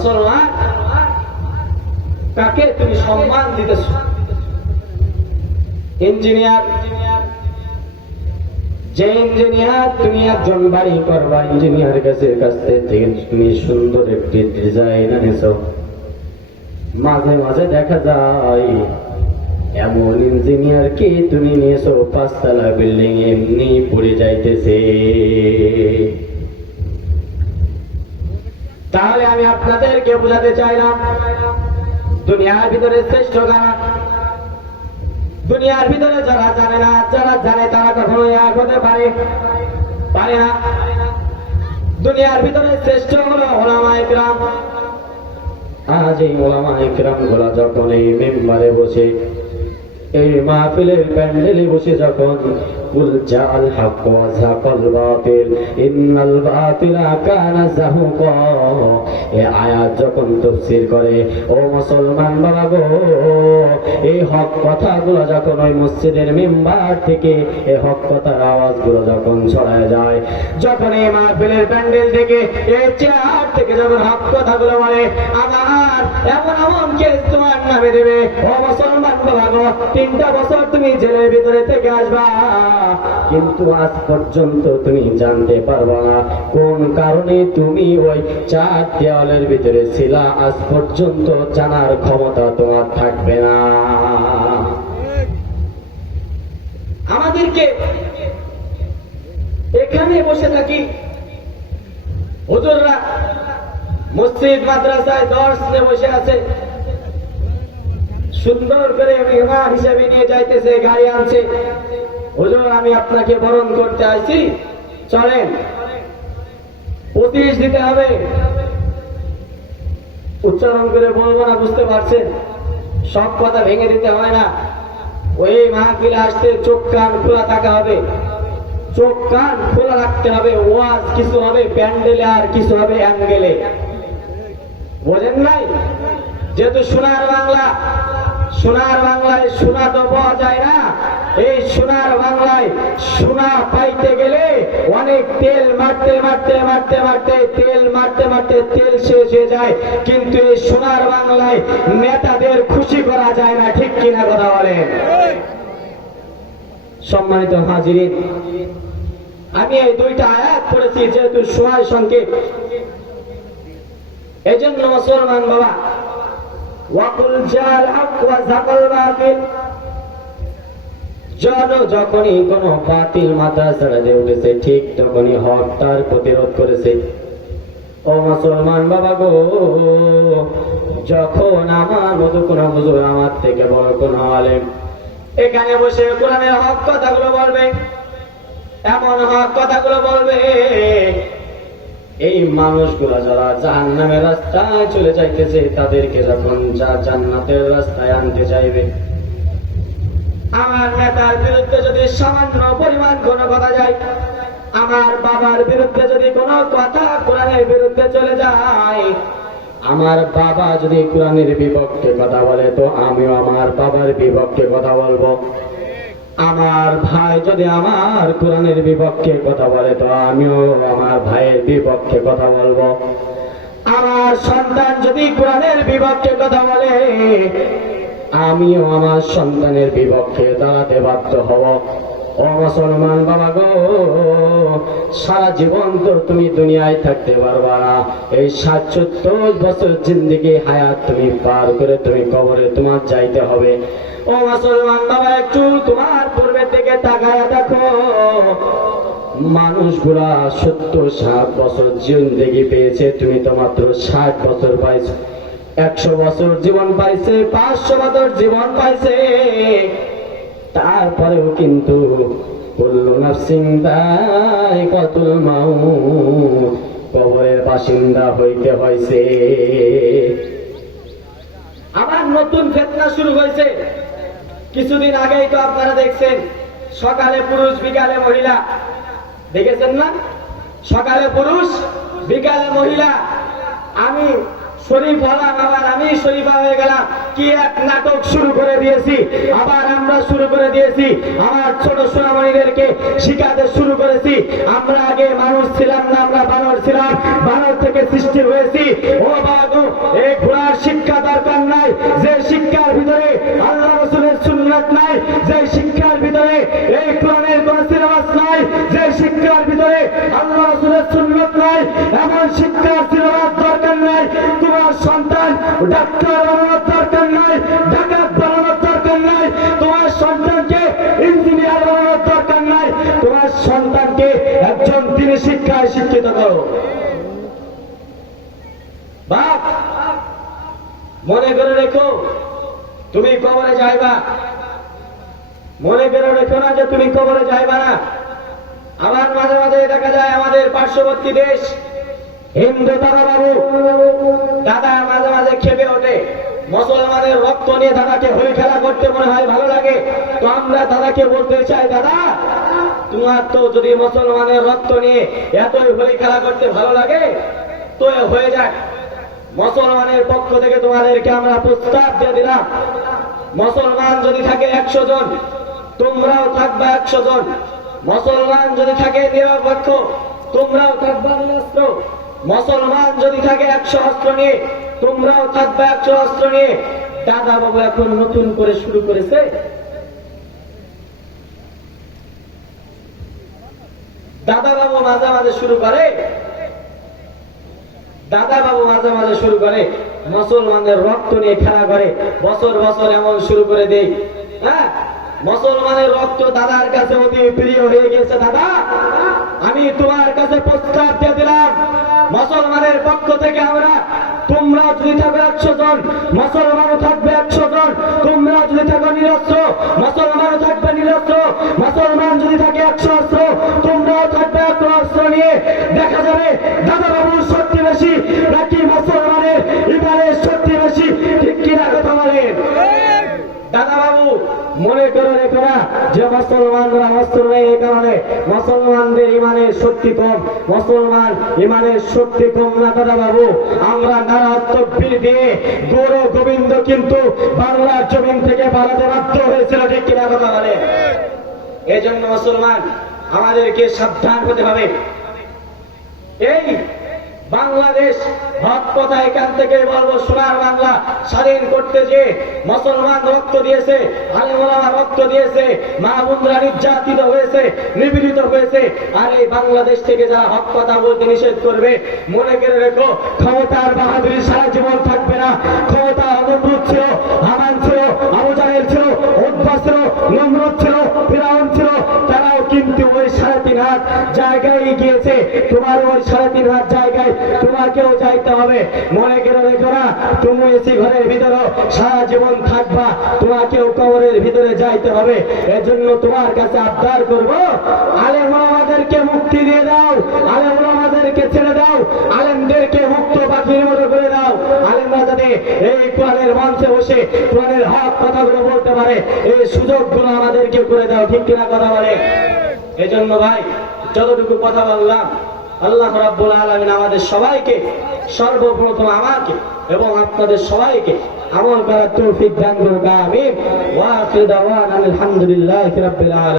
মুসলমান কাকে তুমি সম্মান দিতেছ? ইঞ্জিনিয়ার। যে ইঞ্জিনিয়ার তুমি একজন বাড়ি করবা, ইঞ্জিনিয়ার কাছে, কাছ থেকে তুমি সুন্দর একটি ডিজাইন আনেছ। মাঝে মাঝে দেখা যায়, এমন ইঞ্জিনিয়ার কি তুমি নিয়েছো? পাঁচতলা বিল্ডিং এমনি পড়ে যাইতেছে তাহলে আমি আপনাদেরকে বোঝাতে চাইলাম দুনিয়ার ভিতরে শ্রেষ্ঠ গান দুনিয়ার ভিতরে যারা জানে না, যারা জানে তারা কখনো এক হতে পারে। পারে না। দুনিয়ার ভিতরে শ্রেষ্ঠ হলো ওলামায় গ্রাম আজ এই ওলামায় গ্রামগুলা যখন এই মেম্বারে বসে এই মাহফিলের প্যান্ডেলে বসে যখন কুল জাল হক ওয়া বাতিল, ইন্নাল বাতিলা কানা এই আয়াত যখন তাফসীর করে, ও মুসলমান বাবা গো এই হক কথাগুলো যখন ওই মসজিদের মেম্বার থেকে এই হক কথার আওয়াজগুলো যখন ছড়ায় যায়, যখন এই মাহফিলের প্যান্ডেল থেকে এই চেয়ার থেকে যখন হক কথাগুলো বলে আমার এমন এমন কেস তোমার নামে দেবে। ও মুসলমান তিনটা বছর তুমি জেলের ভিতরে থেকে আসবা। কিন্তু আজ পর্যন্ত তুমি জানতে না কোন কারণে তুমি ওই চার দেওয়ালের ভিতরে ছিলা। আজ পর্যন্ত জানার ক্ষমতা তোমার থাকবে না। আমাদেরকে এখানে বসে থাকি। হুজুররা মসজিদ, মাদ্রাসায় দর্শনে বসে আছে। সুন্দর করে মেহমান হিসেবে নিয়ে যাইতেছে, গাড়ি আনছে। হুজুর, আমি আপনাকে বরণ করতে আসছি। চলেন। পঁচিশ দিতে হবে। উচ্চারণ করে বলব না, বুঝতে পারছেন? সব কথা ভেঙে দিতে হয় না। ওই মাহফিলে আসতে চোখ কান খোলা থাকা হবে। চোখ কান খোলা রাখতে হবে। ওয়াজ কিছু হবে, প্যান্ডেলে আর কিছু হবে, অ্যাঙ্গেলে। বোঝেন নাই? যেহেতু সোনার বাংলা, সোনার বাংলায় সোনা তো পাওয়া যায় না, এই সোনার বাংলায় সোনা পাইতে গেলে অনেক তেল মারতে মারতে মারতে মারতে, তেল মারতে মারতে তেল শেষ হয়ে যায়। কিন্তু এই সোনার বাংলায় নেতাদের খুশি করা যায় না, ঠিক কিনা কথা বলেন? সম্মানিত হাজিরিন, আমি এই দুইটা আয়াত পড়েছি, যেহেতু সোনার সংকেত। এই জন্য মুসলমান বাবা, ওয়াকুল জাল হক ওয়া যাকাল বাতিল। জন, যখনই কোন বাতিল ছেড়ে দিয়ে উঠেছে, ঠিক তখনই হক তার প্রতিরোধ করেছে। ও মুসলমান বাবা গো, যখন আমার মতো কোন হুজুর আমার থেকে বড় কোন আলেম, এখানে বসে কোরআনের হক কথাগুলো বলবে, এমন হক কথাগুলো বলবে এই মানুষগুলো যারা জাহান্নামের রাস্তায় চলে যাইতেছে, তাদেরকে যখন যা জান্নাতের রাস্তায় আনতে চাইবে আমার নেতার বিরুদ্ধে যদি সামান্য পরিমাণ কোনো কথা যায়, আমার বাবার বিরুদ্ধে যদি কোনো কথা কোরআনের বিরুদ্ধে চলে যায়, আমার বাবা যদি কোরআনের বিপক্ষে কথা বলে, তো আমিও আমার বাবার বিপক্ষে কথা বলব। আমার ভাই যদি আমার কোরআনের বিপক্ষে কথা বলে, তো আমিও আমার ভাইয়ের বিপক্ষে কথা বলব। আমার সন্তান যদি কোরআনের বিপক্ষে কথা বলে, আমিও আমার সন্তানের বিপক্ষে দাঁড়াতে বাধ্য হব। ও মুসলমান বাবা গো সারা জীবন তো তুমি দুনিয়ায় থাকতে পারবা না। এই সাতচল্লিশ বছর জিন্দিগি হায়াত তুমি পার করে তুমি কবরে তোমার যাইতে হবে। ও মুসলমান বাবা, একটু তোমার পূর্বের দিকে তাকায়া দেখো। মানুষগুলা সত্তর, ষাট বছর জিন্দেগি পেয়েছে, তুমি তো মাত্র ষাট বছর পাইছো। একশো বছর জীবন পাইছে, পাঁচশো বছর জীবন পাইছে। তারপরেও কিন্তু কুল্লু নাফসিং কতুল মাউ কবরের বাসিন্দা হইতে হয়েছে আবার নতুন ফেতনা শুরু হয়েছে কিছুদিন আগেই তো আপনারা দেখছেন, সকালে পুরুষ, বিকালে মহিলা। দেখেছেন না? সকালে পুরুষ, বিকালে মহিলা। আমি শরীফ হলাম, আবার আমি শরীফা হয়ে গেলাম। কি এক নাটক শুরু করে দিয়েছি? আবার আমরা শুরু করে দিয়েছি। আমার ছোট সোনামণিদেরকে শিখাতে শুরু করেছি। আমরা আগে মানুষ ছিলাম না, আমরা বানর ছিলাম। বানর থেকে সৃষ্টি হয়েছি। ও বাবা এই ঘোড়ার শিক্ষা দরকার নাই। যে শিক্ষার ভিতরে আল্লাহ রসুলের সুন্নাত নাই, যে শিক্ষার ভিতরে এই শিক্ষার ভিতরে আল্লাহ রসুলের সুন্নাত নাই, এমন শিক্ষার সিলেবাস দরকার নাই, তোমার সন্তান ডাক্তার বানানোর দরকার নাই, ডাকাত বানানোর দরকার নাই, তোমার সন্তানকে ইঞ্জিনিয়ার বানানোর দরকার নাই, তোমার সন্তানকে একজন তিনি শিক্ষায় শিক্ষিত করো। বাপ, মনে করে রেখো, তুমি কবরে যাইবা। মনে করে রেখো না যে তুমি কবরে যাইবা না। আবার মাঝে মাঝে দেখা যায় আমাদের পার্শ্ববর্তী দেশ, হিন্দু দাদা বাবু দাদা মাঝে মাঝে খেপে ওঠে। মুসলমানের রক্ত নিয়ে দাদাকে হয়ে খেলা করতে মনে হয় ভালো লাগে। তো আমরা দাদাকে বলতে চাই, দাদা, তোমার তো যদি মুসলমানের রক্ত নিয়ে এতই হয়ে খেলা করতে ভালো লাগে তো হয়ে যাক। মুসলমানের পক্ষ থেকে তোমাদেরকে আমরা প্রস্তাব দিয়ে দিলাম। মুসলমান যদি থাকে একশো জন, তোমরাও থাকবে একশো জন। মুসলমান যদি থাকে নিরপেক্ষ তোমরাও থাকবে নিরস্ত্র মুসলমান যদি থাকে একশো অস্ত্র নিয়ে, তোমরাও থাকবে একশো অস্ত্র নিয়ে। দাদা বাবু এখন নতুন করে শুরু করেছে। দাদা বাবু মাঝে মাঝে শুরু করে। দাদা বাবু মাঝে মাঝে শুরু করে। মুসলমানদের রক্ত নিয়ে খেলা করে। বছর বছর এমন শুরু করে দেই হ্যাঁ? মুসলমানের রক্ত দাদার কাছে অতি প্রিয় হয়ে গেছে দাদা। আমি তোমার কাছে প্রস্তাব দিয়ে দিলাম, মুসলমানের পক্ষ থেকে আমরা, তোমরা যদি থাকো একশো জন, মুসলমানও থাকবে একশো জন, তোমরা যদি থাকো নিরস্ত্র, মুসলমানও থাকবে নিরস্ত্র, মুসলমান যদি থাকে একশো অস্ত্র, তোমরাও থাকবে একশো অস্ত্র নিয়ে। দেখা যাবে দাদা বাবুর শক্তি বেশি, নাকি মনে করে রেখো না যে মুসলমানরা অস্ত্র নেই এই কারণে মুসলমানদের ইমানের শক্তি কম। মুসলমান ইমানের শক্তি কম না দাদা বাবু। আমরা নারাত্মক বীর দিয়ে গৌর গোবিন্দ কিন্তু বাংলার জমিন থেকে বাড়াতে বাধ্য হয়েছিল, ঠিক কিনা কথা বলে এই জন্য মুসলমান, আমাদেরকে সাবধান হতে হবে। এই বাংলাদেশ হক এখান থেকে বলব, সোনার বাংলা স্বাধীন করতে যে মুসলমান রক্ত দিয়েছে আলেমা রক্ত দিয়েছে, মা বোনরা নির্যাতিত হয়েছে, নিপীড়িত হয়েছে, আর এই বাংলাদেশ থেকে যারা হক কথা বলতে নিষেধ করবে, মনে করে রেখো, ক্ষমতার বাহাদুরি সারা জীবন থাকবে না। ক্ষমতা অনুভূত ছিল হামান ছিল আবু জাহেল ছিল উদ্বা ছিল নমরুদ ছিল ফিরাউন ছিল তারাও কিন্তু ওই সাড়ে তিন হাত জায়গায় গিয়েছে তোমার ওই সাড়ে তিন হাত জায়গায় তোমাকেও যাইতে হবে। মনে করে রেখো না, তুমি এসি ঘরের ভিতরে সারা জীবন থাকবা, তোমাকেও কবরের ভিতরে যাইতে হবে। এজন্য তোমার কাছে আবদার করব আলেম আমাদেরকে মুক্তি দিয়ে দাও আলেম আমাদেরকে ছেড়ে দাও, আলেমদেরকে মুক্ত পাখির মতো করে দাও। আলেমরা যাতে এই কোরআনের মঞ্চে বসে কোরআনের হক কথাগুলো বলতে পারে, এই সুযোগগুলো আমাদেরকে করে দাও, ঠিক কিনা কথা বলে? এজন্য ভাই যতটুকু কথা বললাম, আল্লাহ রাব্বুল আলামিন আমাদের সবাইকে, সর্বপ্রথম আমাকে এবং আপনাদের সবাইকে আমল করার তৌফিক দান করুক, আমিন। ওয়া আখির দাওয়ানা আলহামদুলিল্লাহি রাব্বিল আলামিন।